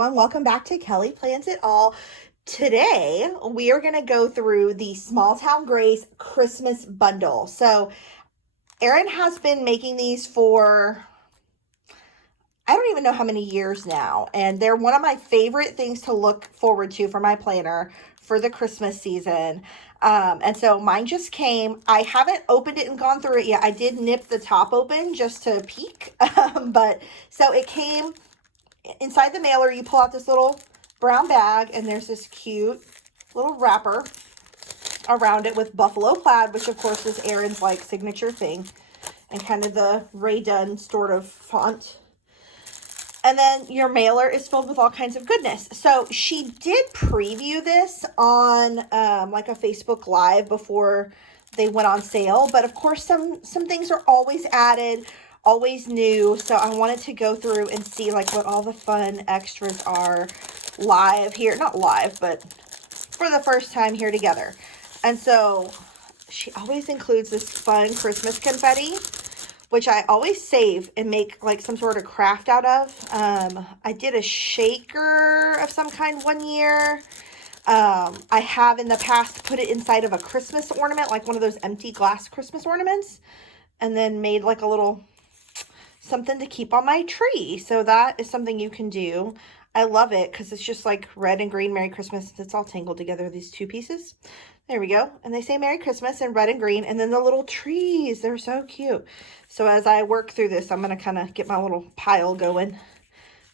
everyone. Welcome back to Kelly Plans It All. Today, we are going to go through the Small Town Grace Christmas bundle. So, Erin has been making these for, I don't even know how many years now. And they're one of my favorite things to look forward to for my planner for the Christmas season. And so mine just came. I haven't opened it and gone through it yet. I did nip the top open just to peek. But so it came inside the mailer. You pull out this little brown bag, and there's this cute little wrapper around it with buffalo plaid, which of course is Erin's like signature thing, and kind of the Ray Dunn sort of font. And then your mailer is filled with all kinds of goodness. So she did preview this on like a Facebook Live before they went on sale. But of course, some things are always added, always new. So I wanted to go through and see like what all the fun extras are live here. Not live, but for the first time here together. And so she always includes this fun Christmas confetti, which I always save and make like some sort of craft out of. I did a shaker of some kind one year. I have in the past put it inside of a Christmas ornament, like one of those empty glass Christmas ornaments, and then made like a little something to keep on my tree. So that is something you can do. I love it because it's just like red and green Merry Christmas. It's all tangled together, these two pieces. There we go. And they say Merry Christmas in red and green. And then the little trees, they're so cute. So as I work through this, I'm going to kind of get my little pile going.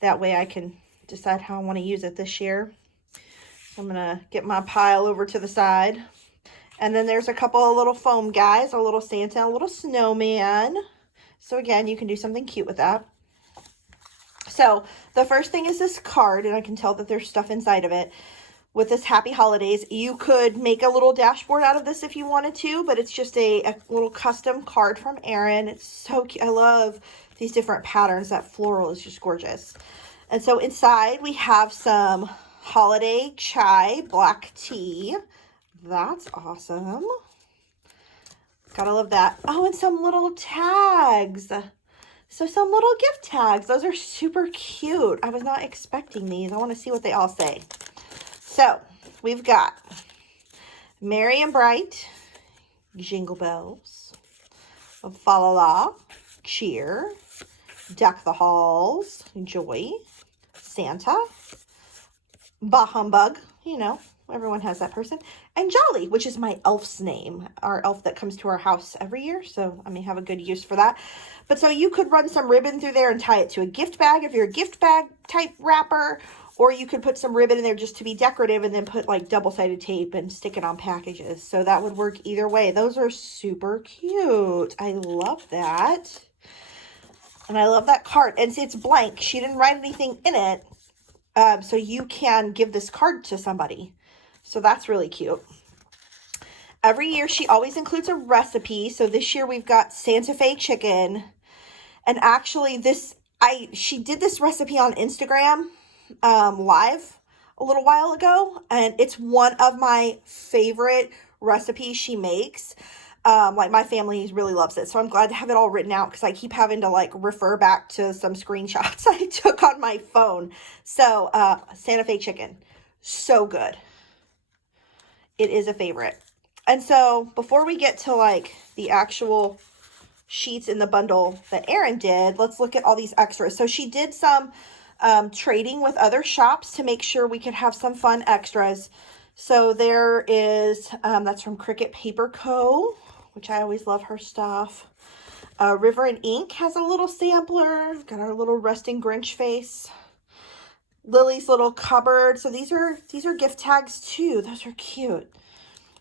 That way I can decide how I want to use it this year. So I'm going to get my pile over to the side. And then there's a couple of little foam guys, a little Santa, a little snowman. So again, you can do something cute with that. So the first thing is this card, and I can tell that there's stuff inside of it. With this Happy Holidays, you could make a little dashboard out of this if you wanted to, but it's just a little custom card from Erin. It's so cute. I love these different patterns. That floral is just gorgeous. And so inside we have some holiday chai black tea. That's awesome. Gotta love that. Oh, and some little tags. So some little gift tags. Those are super cute. I was not expecting these. I want to see what they all say. So, we've got Merry and Bright, Jingle Bells, Fa La La, Cheer, Deck the Halls, Joy, Santa, Bah Humbug, you know, everyone has that person, and Jolly, which is my elf's name, our elf that comes to our house every year, so I may have a good use for that. But so you could run some ribbon through there and tie it to a gift bag if you're a gift bag type wrapper, or you could put some ribbon in there just to be decorative and then put like double-sided tape and stick it on packages. So that would work either way. Those are super cute. I love that. And I love that card. And see, it's blank. She didn't write anything in it. So you can give this card to somebody. So that's really cute. Every year she always includes a recipe. So this year we've got Santa Fe chicken. And actually she did this recipe on Instagram live a little while ago, and it's one of my favorite recipes she makes. Like my family really loves it, so I'm glad to have it all written out because I keep having to like refer back to some screenshots I took on my phone. So Santa Fe chicken, so good. It is a favorite. And so before we get to like the actual sheets in the bundle that Erin did, let's look at all these extras. So she did some trading with other shops to make sure we could have some fun extras. So there is, that's from Cricket Paper Co., which I always love her stuff. River and Ink has a little sampler. Got our little resting Grinch face. Lily's little cupboard. So these are gift tags too. Those are cute.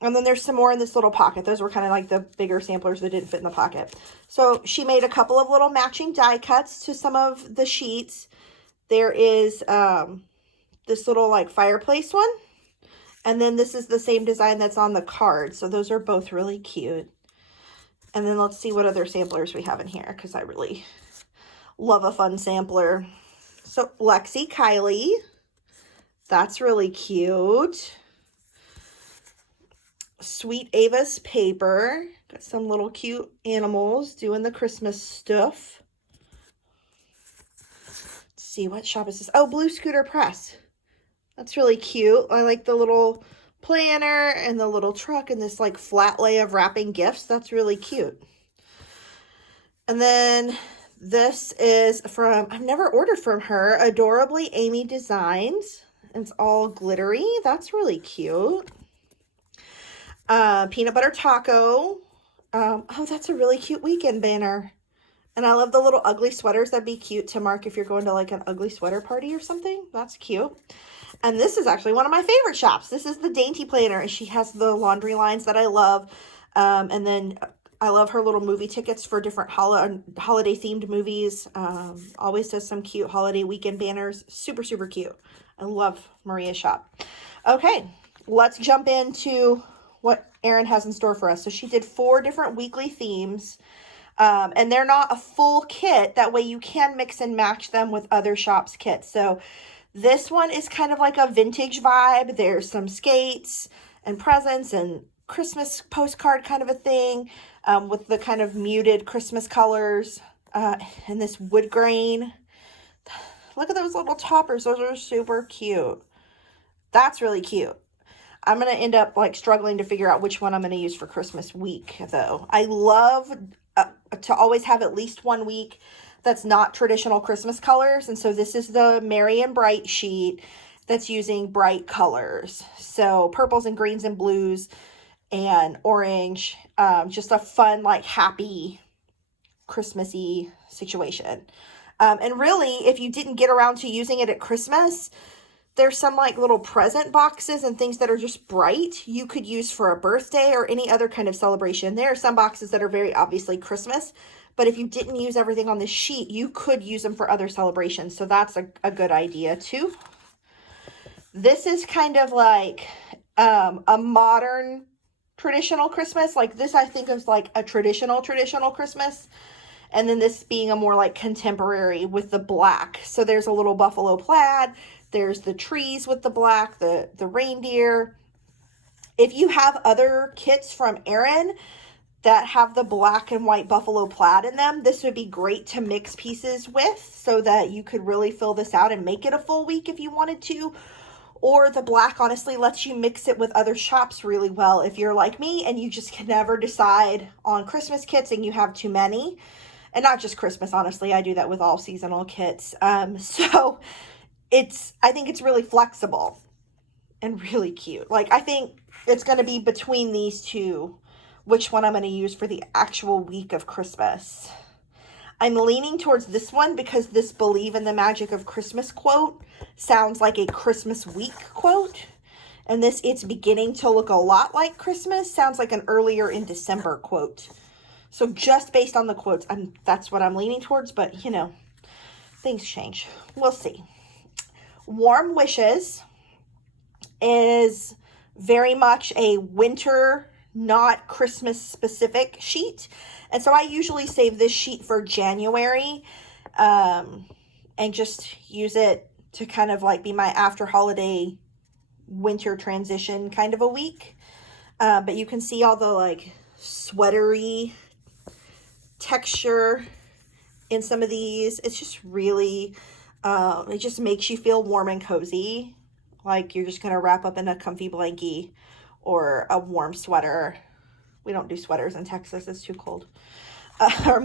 And then there's some more in this little pocket. Those were kind of like the bigger samplers that didn't fit in the pocket. So she made a couple of little matching die cuts to some of the sheets. There is this little like fireplace one. And then this is the same design that's on the card. So those are both really cute. And then let's see what other samplers we have in here, because I really love a fun sampler. So Lexi Kylie. That's really cute. Sweet Ava's paper. Got some little cute animals doing the Christmas stuff. see, what shop is this? Oh, Blue Scooter Press. That's really cute. I like the little planner and the little truck and this like flat lay of wrapping gifts. That's really cute. And then this is from, I've never ordered from her, Adorably Amy Designs. It's all glittery. That's really cute. Peanut butter taco. Oh, that's a really cute weekend banner. And I love the little ugly sweaters. That'd be cute to mark if you're going to like an ugly sweater party or something. That's cute. And this is actually one of my favorite shops. This is the Dainty Planner, and she has the laundry lines that I love. And then I love her little movie tickets for different holiday themed movies. Always does some cute holiday weekend banners. Super, super cute. I love Maria's shop. Okay, let's jump into what Erin has in store for us. So she did 4 different weekly themes. And they're not a full kit. That way you can mix and match them with other shops' kits. So this one is kind of like a vintage vibe. There's some skates and presents and Christmas postcard kind of a thing, with the kind of muted Christmas colors, and this wood grain. Look at those little toppers. Those are super cute. That's really cute. I'm going to end up like struggling to figure out which one I'm going to use for Christmas week though. I love to always have at least one week that's not traditional Christmas colors. And so this is the Merry and Bright sheet that's using bright colors. So purples and greens and blues and orange. Just a fun, like happy Christmassy situation. And really, if you didn't get around to using it at Christmas, there's some like little present boxes and things that are just bright you could use for a birthday or any other kind of celebration. There are some boxes that are very obviously Christmas, but if you didn't use everything on this sheet, you could use them for other celebrations. So that's a good idea too. This is kind of like a modern traditional Christmas. Like this I think of like a traditional Christmas. And then this being a more like contemporary with the black. So there's a little buffalo plaid. There's the trees with the black, the reindeer. If you have other kits from Erin that have the black and white buffalo plaid in them, this would be great to mix pieces with so that you could really fill this out and make it a full week if you wanted to. Or the black honestly lets you mix it with other shops really well if you're like me and you just can never decide on Christmas kits and you have too many. And not just Christmas, honestly. I do that with all seasonal kits. So I think it's really flexible and really cute. Like, I think it's going to be between these two, which one I'm going to use for the actual week of Christmas. I'm leaning towards this one because this "Believe in the Magic of Christmas" quote sounds like a Christmas week quote. And this "It's beginning to look a lot like Christmas" sounds like an earlier in December quote. So just based on the quotes, that's what I'm leaning towards. But, you know, things change. We'll see. Warm Wishes is very much a winter, not Christmas specific sheet. And so I usually save this sheet for January, and just use it to kind of like be my after holiday winter transition kind of a week. But you can see all the like sweatery texture in some of these. It's just really, it just makes you feel warm and cozy. Like you're just going to wrap up in a comfy blankie or a warm sweater. We don't do sweaters in Texas. It's too cold.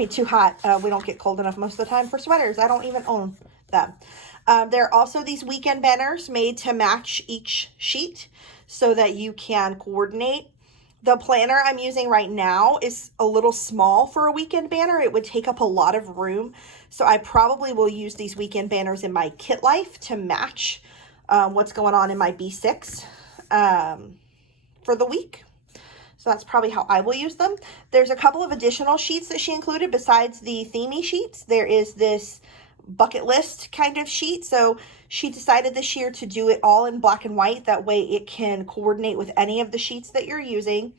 Too hot. We don't get cold enough most of the time for sweaters. I don't even own them. There are also these weekend banners made to match each sheet so that you can coordinate. The planner I'm using right now is a little small for a weekend banner. It would take up a lot of room. So I probably will use these weekend banners in my kit life to match what's going on in my B6 for the week. So that's probably how I will use them. There's a couple of additional sheets that she included besides the themey sheets. There is this bucket list kind of sheet. So she decided this year to do it all in black and white. That way it can coordinate with any of the sheets that you're using.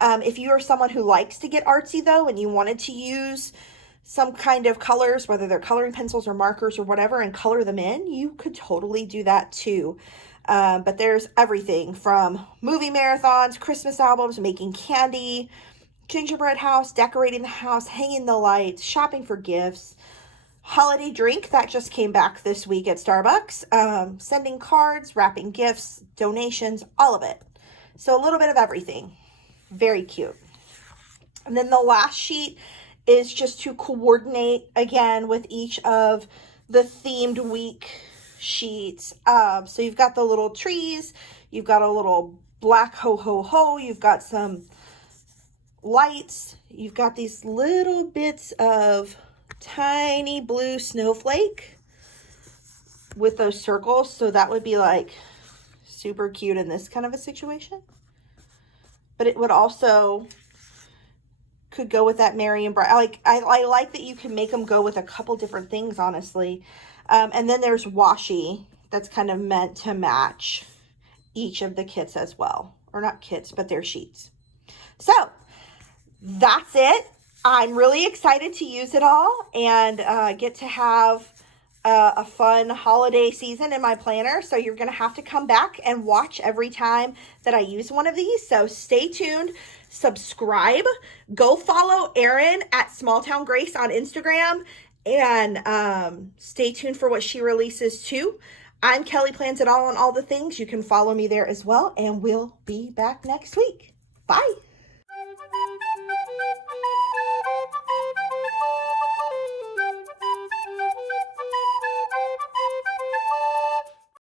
If you are someone who likes to get artsy though, and you wanted to use some kind of colors, whether they're coloring pencils or markers or whatever, and color them in, you could totally do that too. But there's everything from movie marathons, Christmas albums, making candy, gingerbread house, decorating the house, hanging the lights, shopping for gifts, holiday drink that just came back this week at Starbucks. Sending cards, wrapping gifts, donations, all of it. So a little bit of everything. Very cute. And then the last sheet is just to coordinate again with each of the themed week sheets. So you've got the little trees, you've got a little black ho ho ho, you've got some lights, you've got these little bits of tiny blue snowflake with those circles. So that would be like super cute in this kind of a situation. But it would also could go with that merry and bright. I like that you can make them go with a couple different things, honestly. And then there's washi that's kind of meant to match each of the kits as well. Or not kits, but their sheets. So that's it. I'm really excited to use it all and get to have a fun holiday season in my planner. So you're going to have to come back and watch every time that I use one of these. So stay tuned, subscribe, go follow Erin at Small Town Grace on Instagram, and stay tuned for what she releases too. I'm Kelly Plans It All on all the things. You can follow me there as well, and we'll be back next week. Bye.